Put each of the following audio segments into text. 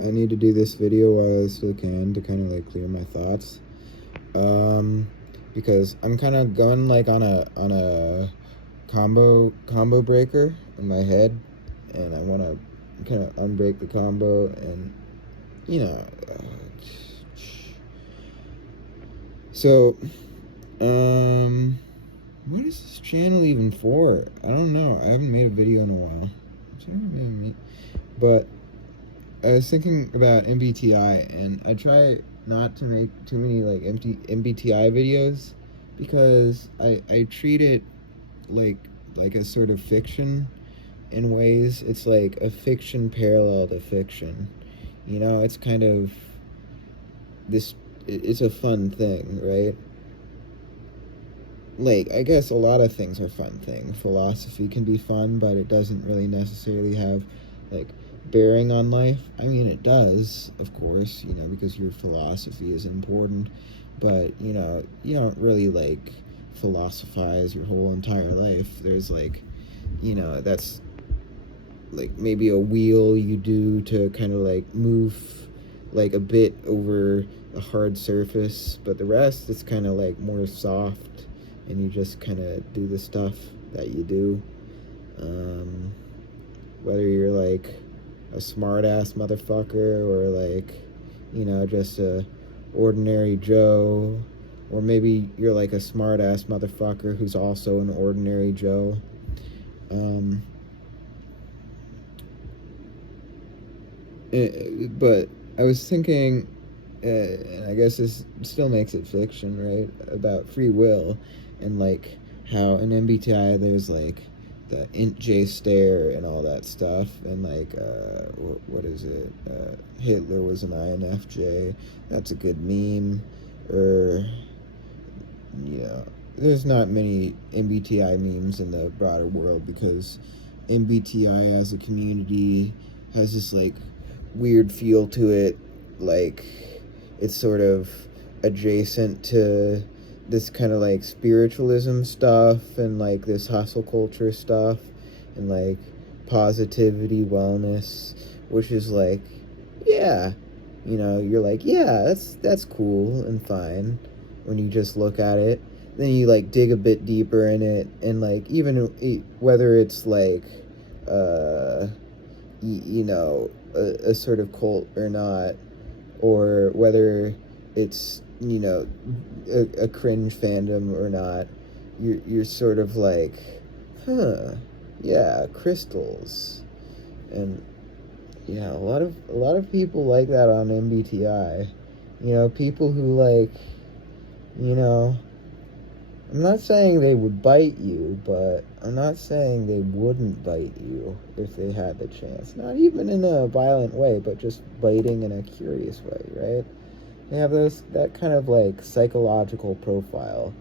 I need to do this video while I still can to kind of like clear my thoughts. Because I'm kind of going like on a combo breaker in my head, and I want to kind of unbreak the combo, and you know. So, what is this channel even for? I don't know. I haven't made a video in a while. But I was thinking about MBTI, and I try not to make too many like empty MBTI videos because I treat it like a sort of fiction in ways. It's like a fiction parallel to fiction. You know, it's kind of this. It's a fun thing, right? Like, I guess a lot of things are fun things. Philosophy can be fun, but it doesn't really necessarily have like bearing on life. I mean, it does, of course, you know, because your philosophy is important, but you know, you don't really like philosophize your whole entire life. There's like, you know, that's like maybe a wheel you do to kind of like move like a bit over a hard surface, but the rest is kind of like more soft, and you just kind of do the stuff that you do. Whether you're like a smart ass motherfucker or like, you know, just a ordinary Joe, or maybe you're like a smart ass motherfucker who's also an ordinary Joe. But I was thinking, and I guess this still makes it fiction, right? About free will, and like how in MBTI there's like the int J stare and all that stuff, and like what is it? Hitler was an INFJ. That's a good meme. Or yeah, there's not many MBTI memes in the broader world because MBTI as a community has this like weird feel to it, like it's sort of adjacent to this kind of like spiritualism stuff and like this hustle culture stuff and like positivity wellness, which is like, yeah, you know, you're like, yeah, that's cool and fine when you just look at it. Then you like dig a bit deeper in it, and like even whether it's like you know, a sort of cult or not, or whether it's, you know, a cringe fandom or not, you're sort of like, huh, yeah, crystals. And yeah, a lot of people like that on MBTI. You know, people who like, you know, I'm not saying they would bite you, but I'm not saying they wouldn't bite you if they had the chance. Not even in a violent way, but just biting in a curious way, right? They have that kind of like psychological profile.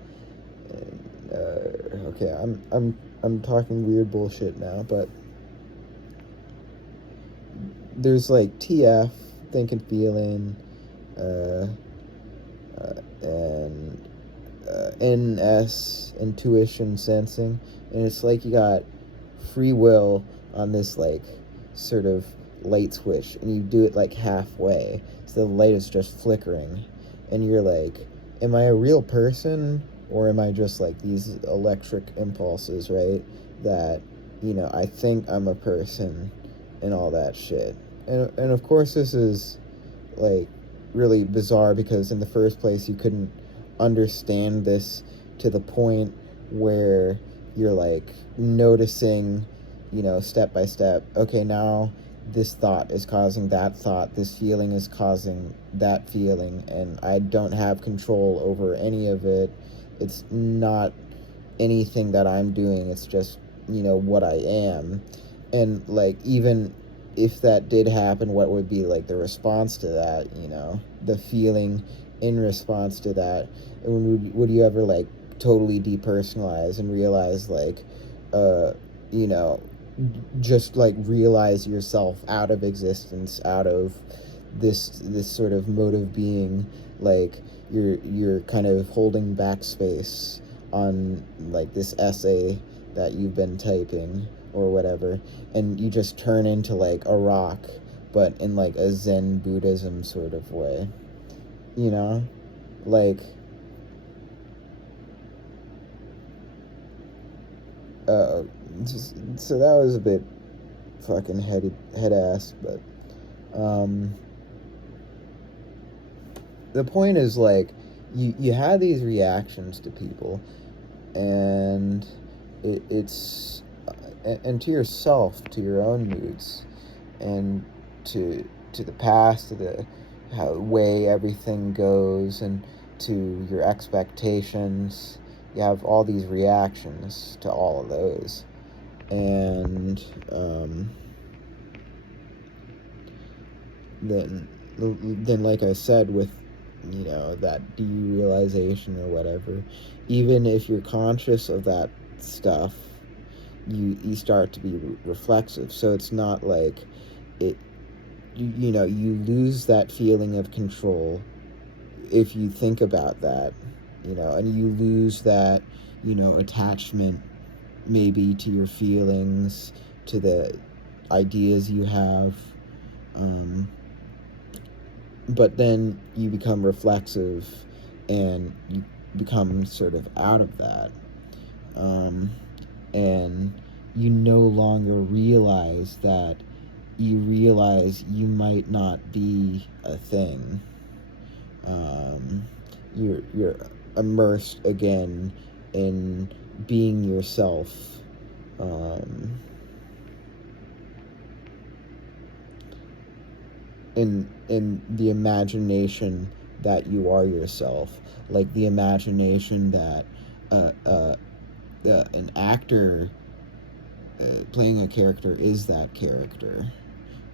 And, okay, I'm talking weird bullshit now, but there's like TF, think and feeling, and NS, intuition, sensing, and it's like you got free will on this like sort of light switch, and you do it like halfway, so the light is just flickering, and you're like, am I a real person, or am I just like these electric impulses, right? That, you know, I think I'm a person and all that shit. And of course this is like really bizarre because in the first place you couldn't understand this to the point where you're like noticing, you know, step by step, okay, now this thought is causing that thought, this feeling is causing that feeling, and I don't have control over any of it. It's not anything that I'm doing, it's just, you know, what I am. And like, even if that did happen, what would be like the response to that, you know, the feeling in response to that? And would you ever like totally depersonalize and realize like, you know, just like realize yourself out of existence, out of this sort of mode of being, like you're kind of holding back space on like this essay that you've been typing or whatever, and you just turn into like a rock but in like a Zen Buddhism sort of way, you know, like uh so that was a bit fucking head ass, but the point is, like, you have these reactions to people, and it's and to yourself, to your own moods, and to the past, to the how way everything goes, and to your expectations. You have all these reactions to all of those, and then like I said, with that derealization or whatever, even if you're conscious of that stuff, you start to be reflexive. So it's not like it you lose that feeling of control if you think about that, and you lose that attachment maybe to your feelings, to the ideas you have, but then you become reflexive and you become sort of out of that, and you no longer realize that you realize you might not be a thing. You're immersed again in being yourself. In the imagination that you are yourself, like the imagination that an actor playing a character is that character,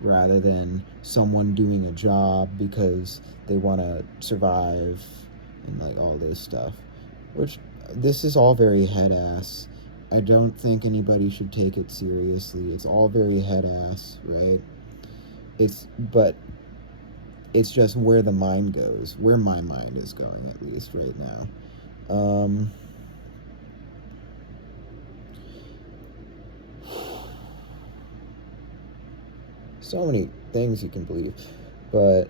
rather than someone doing a job because they want to survive and like all this stuff. Which, this is all very head ass. I don't think anybody should take it seriously. It's all very head ass, right? But it's just where the mind goes, where my mind is going, at least right now. So many things you can believe, but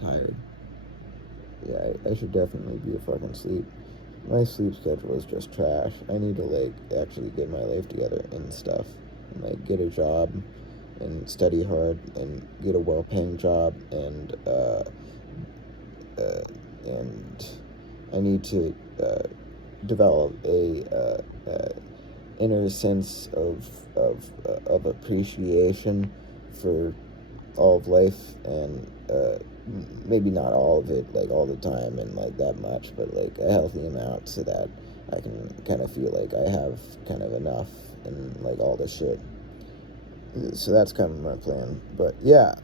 tired. Yeah, I should definitely be a fucking sleep. My sleep schedule is just trash. I need to like actually get my life together and stuff, and like get a job and study hard and get a well-paying job, and I need to develop a inner sense of appreciation for all of life, and maybe not all of it like all the time and like that much, but like a healthy amount, so that I can kind of feel like I have kind of enough and like all this shit. So that's kind of my plan. But yeah,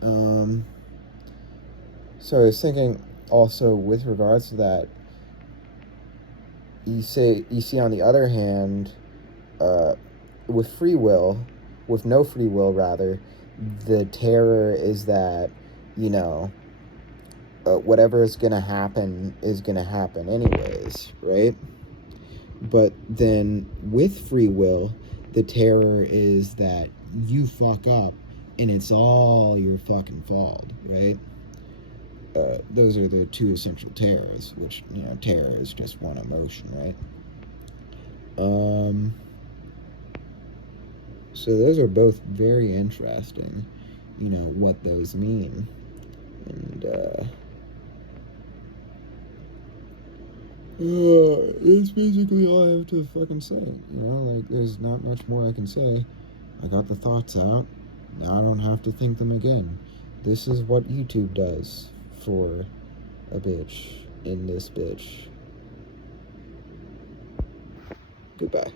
so I was thinking also, with regards to that, you see on the other hand, with free will, with no free will rather, the terror is that, whatever is gonna happen anyways, right? But then with free will, the terror is that you fuck up and it's all your fucking fault, right? Those are the two essential terrors, which, terror is just one emotion, right? So those are both very interesting, what those mean. And, it's basically all I have to fucking say, like, there's not much more I can say. I got the thoughts out, now I don't have to think them again. This is what YouTube does for a bitch in this bitch. Goodbye.